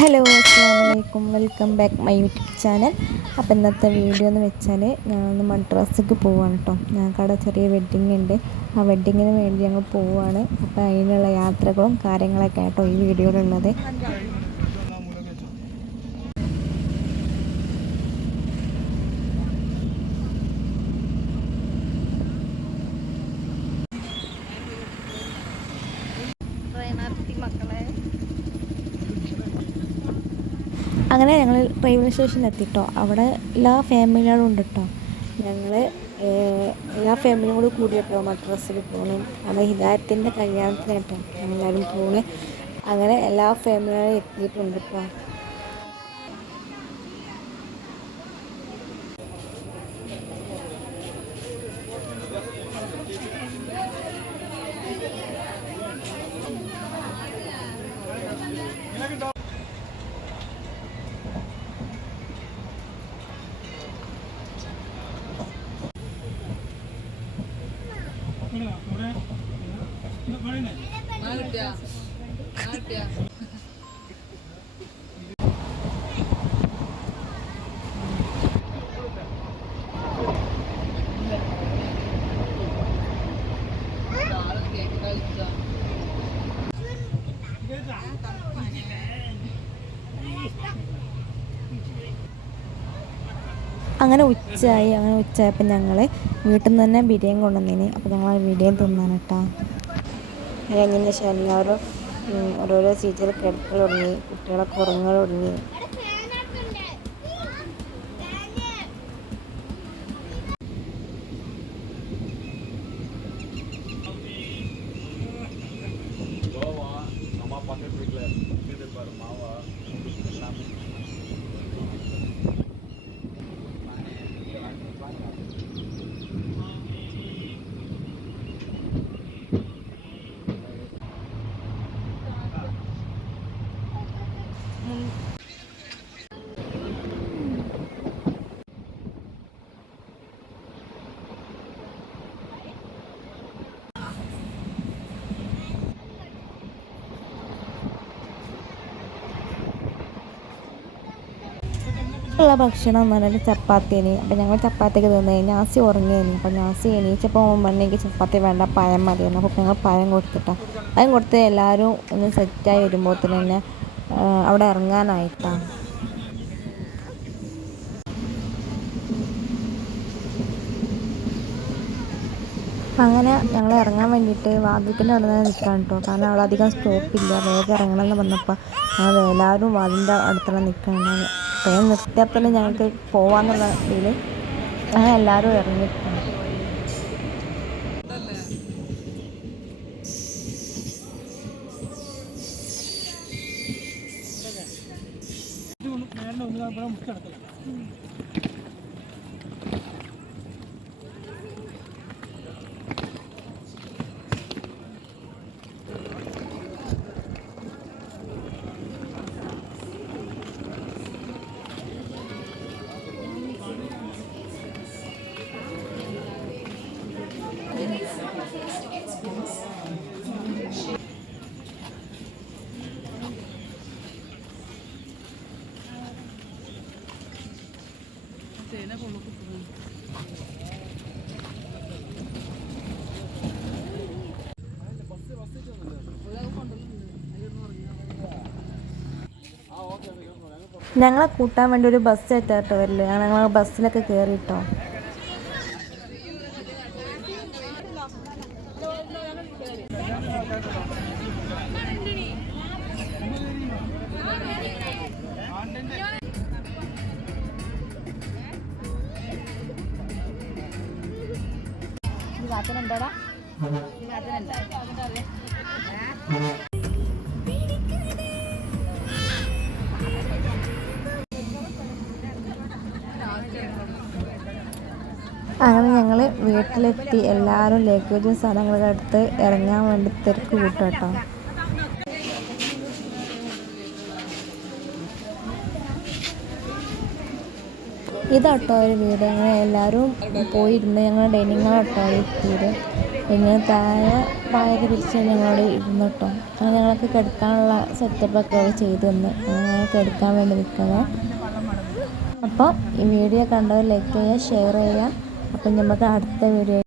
Hello അസ്സാമലൈക്കും welcome back my YouTube channel. അപ്പോൾ ഇന്നത്തെ വീഡിയോ എന്ന് വെച്ചാൽ ഞങ്ങളൊന്ന് മദ്രാസക്ക് പോവുകയാണ് കേട്ടോ. ഞങ്ങൾക്കവിടെ ചെറിയ വെഡ്ഡിങ് ഉണ്ട്. ആ വെഡ്ഡിങ്ങിന് വേണ്ടി ഞങ്ങൾ പോവുകയാണ്. അപ്പോൾ അതിനുള്ള യാത്രകളും കാര്യങ്ങളൊക്കെ കേട്ടോ ഈ വീഡിയോയിലുള്ളത്. അങ്ങനെ ഞങ്ങൾ റെയിൽവേ സ്റ്റേഷനിൽ എത്തിട്ടോ. അവിടെ എല്ലാ ഫാമിലികളും ഉണ്ട് കേട്ടോ. ഞങ്ങൾ എല്ലാ ഫാമിലിയും കൂടി കൂടിയിട്ടോ മദ്രാസിൽ പോകണം. അവിടെ ഹിദായത്തിൻ്റെ കല്യാണത്തിനായിട്ടോ ഞങ്ങളെല്ലാവരും പോകണേ. അങ്ങനെ എല്ലാ ഫാമിലികളും എത്തിയിട്ടുണ്ട് കേട്ടോ. അങ്ങനെ ഉച്ചയായപ്പോൾ ഞങ്ങൾ വീട്ടിൽ നിന്ന് തന്നെ ബിരിയാണി കൊണ്ടുവന്നേന്. അപ്പോൾ ഞങ്ങൾ ബിരിയാണി തിന്നാൻ കേട്ടോ. അത് കഴിഞ്ഞതിന് ശേഷം എല്ലാവരും ഓരോരോ സീറ്റിൽ കിടക്കൽ തുടങ്ങി. കുട്ടികളൊക്കെ ഉറങ്ങൽ തുടങ്ങി. ഉള്ള ഭക്ഷണം എന്ന് പറഞ്ഞാൽ ചപ്പാത്തിനി. അപ്പോൾ ഞങ്ങൾ ചപ്പാത്തിയൊക്കെ തിന്നു കഴിഞ്ഞാൽ നാസി ഉറങ്ങിയേനി. അപ്പോൾ നാസി എണീച്ചപ്പോൾ പറഞ്ഞെങ്കിൽ ചപ്പാത്തി വേണ്ട പഴം മതിയെന്ന്. അപ്പോൾ ഞങ്ങൾ പഴം കൊടുത്തിട്ടാണ്. പഴം കൊടുത്ത് എല്ലാവരും ഒന്ന് സെറ്റായി വരുമ്പോൾ തന്നെ അവിടെ ഇറങ്ങാനായിട്ടാണ്. അങ്ങനെ ഞങ്ങൾ ഇറങ്ങാൻ വേണ്ടിയിട്ട് വാതിൽക്കൻ്റെ അവിടെ നിന്ന് നിൽക്കാൻ കേട്ടോ. കാരണം അവിടെ അധികം സ്റ്റോപ്പില്ല. വേഗം ഇറങ്ങണമെന്ന് പറഞ്ഞപ്പോൾ ഞങ്ങൾ എല്ലാവരും വാതിലിൻ്റെ അടുത്തുള്ള നിൽക്കാനുണ്ടാണ്. ട്രെയിൻ നിർത്തിയപ്പോൾ ഞങ്ങൾക്ക് പോവാന്നുള്ള ഇതിൽ അങ്ങനെ എല്ലാവരും ഇറങ്ങിയിട്ടുണ്ട്. ഞങ്ങളെ കൂട്ടാൻ വേണ്ടി ഒരു ബസ് എത്താട്ടോ വരില്ല. ഞങ്ങൾ ബസ്സിലൊക്കെ കയറിയിട്ടോ. അങ്ങനെ ഞങ്ങൾ വീട്ടിലെത്തി. എല്ലാവരും ലഗേജും സാധനങ്ങളൊക്കെ എടുത്ത് ഇറങ്ങാൻ വേണ്ടി തിരക്ക് കൂട്ടും കേട്ടോ. ഇതാട്ടോ ഒരു വീട്. ഞങ്ങൾ എല്ലാവരും പോയിരുന്ന് ഞങ്ങൾ ഡൈനിങ് ഹാളാട്ടോ എത്തിയത്. ഇങ്ങനെ താഴെ പായൊക്കെ പിരിച്ച് ഞങ്ങളോട് ഇരുന്നു കേട്ടോ. അങ്ങനെ ഞങ്ങൾക്ക് കിടക്കാനുള്ള സെറ്റപ്പൊക്കെ ചെയ്തു തന്ന്. അങ്ങനെ സാധനങ്ങളൊക്കെ എടുക്കാൻ വേണ്ടി നിൽക്കുന്നത്. അപ്പോൾ ഈ വീഡിയോ കണ്ടവർ ലൈക്ക് ചെയ്യുക, ഷെയർ ചെയ്യുക. അപ്പം നമുക്ക് അടുത്ത വീഡിയോ